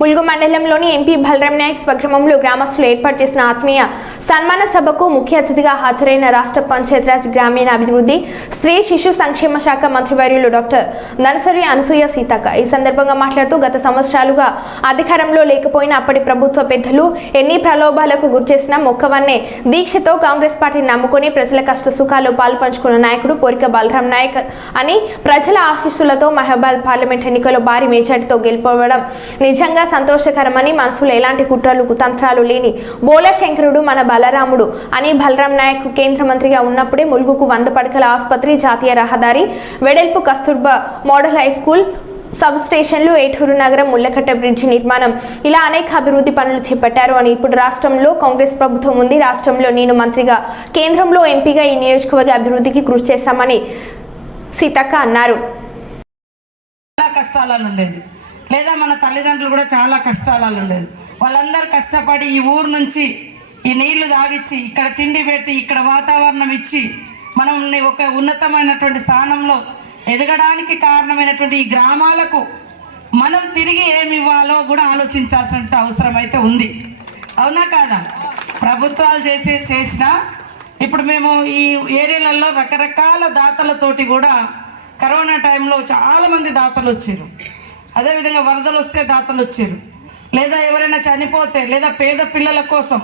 ములుగు మండలంలోని ఎంపీ బలరాం నాయక్ స్వగ్రామంలో గ్రామస్తులు ఏర్పాటు చేసిన ఆత్మీయ సన్మాన సభకు ముఖ్య అతిథిగా హాజరైన రాష్ట్ర పంచాయతీరాజ్ గ్రామీణాభివృద్ధి స్త్రీ శిశు సంక్షేమ శాఖ మంత్రివర్యులు డాక్టర్ నరసరి అనసూయ సీతక్క ఈ సందర్భంగా మాట్లాడుతూ గత సంవత్సరాలుగా అధికారంలో లేకపోయినా అప్పటి ప్రభుత్వ పెద్దలు ఎన్ని ప్రలోభాలకు గురిచేసినా మొక్కవన్నే దీక్షతో కాంగ్రెస్ పార్టీని నమ్ముకొని ప్రజల కష్ట సుఖాల్లో పాల్పంచుకున్న నాయకుడు పోరిక బలరాం నాయక్ అని ప్రజల ఆశీస్సులతో మహబాద్ పార్లమెంట్ ఎన్నికల్లో భారీ మెజార్టీతో గెలుపొందడం నిజంగా సంతోషకరమని మనసులో ఎలాంటి కుట్రలు కుతంత్రాలు లేని బోలర్ శంకరుడు మన బలరాముడు అని బలరాం నాయక్ కేంద్ర మంత్రిగా ఉన్నప్పుడే ములుగుకు 100 పడకల ఆసుపత్రి జాతీయ రహదారి వెడల్పు Kasturba model high school sub స్టేషన్లు ఏటూరు నగరం ముల్లకట్ట బ్రిడ్జి నిర్మాణం ఇలా అనేక అభివృద్ధి పనులు చేపట్టారు అని ఇప్పుడు రాష్ట్రంలో కాంగ్రెస్ ప్రభుత్వం ఉంది రాష్ట్రంలో నేను మంత్రిగా కేంద్రంలో ఎంపీగా ఈ నియోజకవర్గ అభివృద్ధికి కృషి చేస్తామని సీతక్క అన్నారు. కష్టాలలో ఉండేది లేదా మన తల్లిదండ్రులు కూడా చాలా కష్టాలలో ఉండేది. వాళ్ళందరూ కష్టపడి ఈ ఊరు నుంచి ఈ నీళ్లు తాగిచ్చి ఇక్కడ తిండి పెట్టి ఇక్కడ వాతావరణం ఇచ్చి మనం ఒక ఉన్నతమైనటువంటి స్థానంలో ఎదగడానికి కారణమైనటువంటి ఈ గ్రామాలకు మనం తిరిగి ఏమి ఇవ్వాలో కూడా ఆలోచించాల్సిన అవసరం అయితే ఉంది. అవునా కాదా? ప్రభుత్వాలు చేసినా ఇప్పుడు మేము ఈ ఏరియాలలో రకరకాల దాతలతోటి కూడా కరోనా టైంలో చాలామంది దాతలు వచ్చారు. అదేవిధంగా వరదలు వస్తే దాతలు వచ్చారు. లేదా ఎవరైనా చనిపోతే లేదా పేద పిల్లల కోసం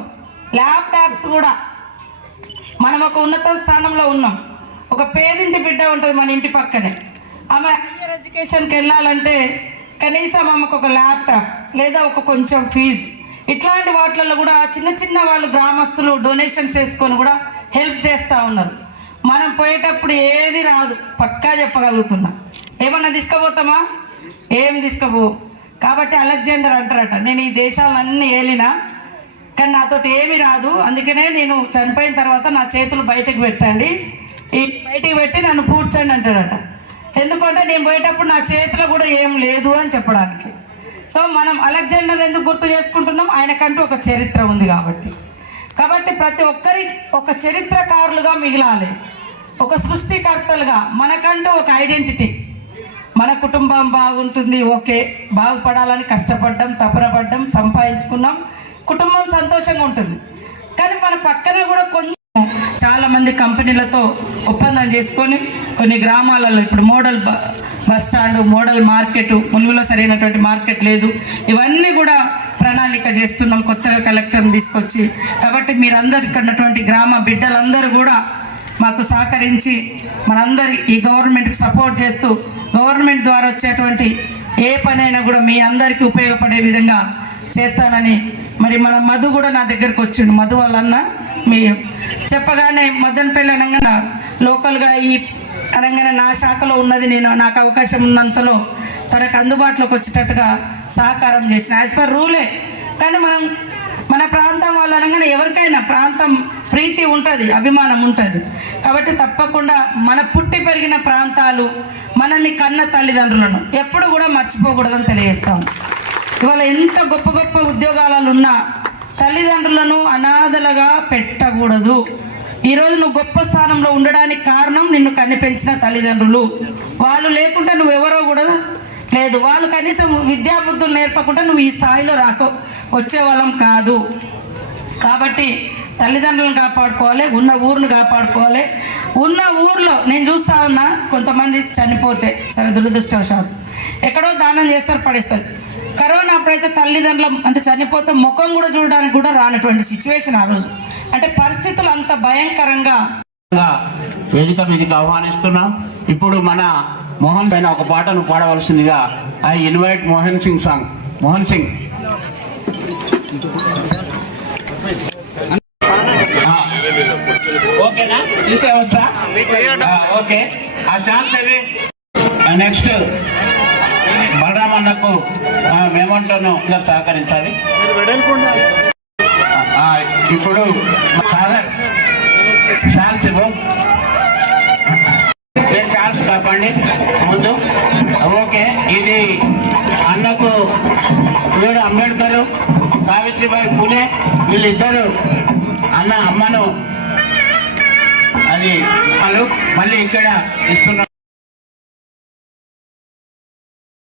ల్యాప్టాప్స్ కూడా మనం ఒక ఉన్నత స్థానంలో ఉన్నాం. ఒక పేదింటి బిడ్డ ఉంటుంది మన ఇంటి పక్కనే, ఆమె హయ్యర్ ఎడ్యుకేషన్కి వెళ్ళాలంటే కనీసం ఆమెకు ఒక ల్యాప్టాప్ లేదా ఒక కొంచెం ఫీజు ఇట్లాంటి వాటిలలో కూడా చిన్న చిన్న వాళ్ళు గ్రామస్తులు డొనేషన్స్ వేసుకొని కూడా హెల్ప్ చేస్తూ ఉన్నారు. మనం పోయేటప్పుడు ఏది రాదు పక్కా చెప్పగలుగుతున్నా. ఏమన్నా తీసుకుపోతామా? ఏం తీసుకుపో. కాబట్టి అలెగ్జాండర్ అంటారట, నేను ఈ దేశాలన్నీ ఏలినా కానీ నాతోటి ఏమి రాదు, అందుకనే నేను చనిపోయిన తర్వాత నా చేతులు బయటకు పెట్టండి, ఈ బయటికి పెట్టి నన్ను పూడ్చండి అంటాడట. ఎందుకంటే నేను పోయేటప్పుడు నా చేతిలో కూడా ఏం లేదు అని చెప్పడానికి. సో మనం అలెగ్జాండర్ ఎందుకు గుర్తు చేసుకుంటున్నాం? ఆయనకంటూ ఒక చరిత్ర ఉంది కాబట్టి ప్రతి ఒక్కరి ఒక చరిత్రకారులుగా మిగిలాలి, ఒక సృష్టికర్తలుగా. మనకంటూ ఒక ఐడెంటిటీ, మన కుటుంబం బాగుంటుంది, ఓకే, బాగుపడాలని కష్టపడ్డాం, తపన పడ్డాం, సంపాదించుకున్నాం, కుటుంబం సంతోషంగా ఉంటుంది. కానీ మన పక్కన కూడా కొంచెం చాలామంది కంపెనీలతో ఒప్పందం చేసుకొని కొన్ని గ్రామాలలో ఇప్పుడు మోడల్ బస్ స్టాండ్, మోడల్ మార్కెట్, ములుగులో సరైనటువంటి మార్కెట్ లేదు, ఇవన్నీ కూడా ప్రణాళిక చేస్తున్నాం కొత్తగా కలెక్టర్ని తీసుకొచ్చి. కాబట్టి మీరందరు ఇక్కడ ఉన్నటువంటి గ్రామ బిడ్డలందరూ కూడా మాకు సహకరించి మనందరి ఈ గవర్నమెంట్కి సపోర్ట్ చేస్తూ గవర్నమెంట్ ద్వారా వచ్చేటువంటి ఏ పనైనా కూడా మీ అందరికీ ఉపయోగపడే విధంగా చేస్తానని. మరి మన మధు కూడా నా దగ్గరకు వచ్చిండు. మధు వాళ్ళన్న మీ చెప్పగానే మదనపల్లి అనగానే లోకల్గా ఈ అనగానే నా శాఖలో ఉన్నది, నేను నాకు అవకాశం ఉన్నంతలో తనకు అందుబాటులోకి వచ్చేటట్టుగా సహకారం చేసిన యాజ్ పర్ రూలే. కానీ మన ప్రాంతం వాళ్ళు అనగానే ఎవరికైనా ప్రాంతం ప్రీతి ఉంటుంది, అభిమానం ఉంటుంది. కాబట్టి తప్పకుండా మన పుట్టి పెరిగిన ప్రాంతాలు, మనల్ని కన్న తల్లిదండ్రులను ఎప్పుడు కూడా మర్చిపోకూడదని తెలియజేస్తాం. ఇవాళ ఎంత గొప్ప గొప్ప ఉద్యోగాలలో ఉన్నా తల్లిదండ్రులను అనాథలుగా పెట్టకూడదు. ఈరోజు నువ్వు గొప్ప స్థానంలో ఉండడానికి కారణం నిన్ను కన్ని పెంచిన తల్లిదండ్రులు. వాళ్ళు లేకుండా నువ్వెవరో కూడా లేదు. వాళ్ళు కనీసం విద్యాబుద్ధులు నేర్పకుండా నువ్వు ఈ స్థాయిలో వచ్చేవాళ్ళం కాదు. కాబట్టి తల్లిదండ్రులను కాపాడుకోవాలి, ఉన్న ఊరిని కాపాడుకోవాలి. ఉన్న ఊర్లో నేను చూస్తా ఉన్నా కొంతమంది చనిపోతే సరే దురదృష్టవశాత్తు ఎక్కడో దానం చేస్తారు, పడేస్తారు. కరోనా అప్పుడైతే తల్లిదండ్రులు అంటే చనిపోతే ముఖం కూడా చూడడానికి కూడా రానటువంటి సిచ్యువేషన్ ఆ రోజు. అంటే పరిస్థితులు అంత భయంకరంగా వేదిక మీదకి ఆహ్వానిస్తున్నాం. ఇప్పుడు మన మోహన్ పైన ఒక పాటను పాడవలసిందిగా I invite Mohan Singh song. Mohan Singh ఓకేనా? చూసేవచ్చా? ఓకే, ఆ సాంగ్స్ అవి. నెక్స్ట్ బలరాం అన్నకు మేమంటాను సహకరించాలి. ఇప్పుడు షాన్స్ ఇవ్వు, షాన్స్ కాపండి ముందు. ఓకే, ఇది అన్నకు వీడు అంబేద్కర్, సావిత్రిబాయి పూలే వీళ్ళిద్దరు అన్న అమ్మను అది వాళ్ళు మళ్ళీ ఇక్కడ ఇస్తున్నారు.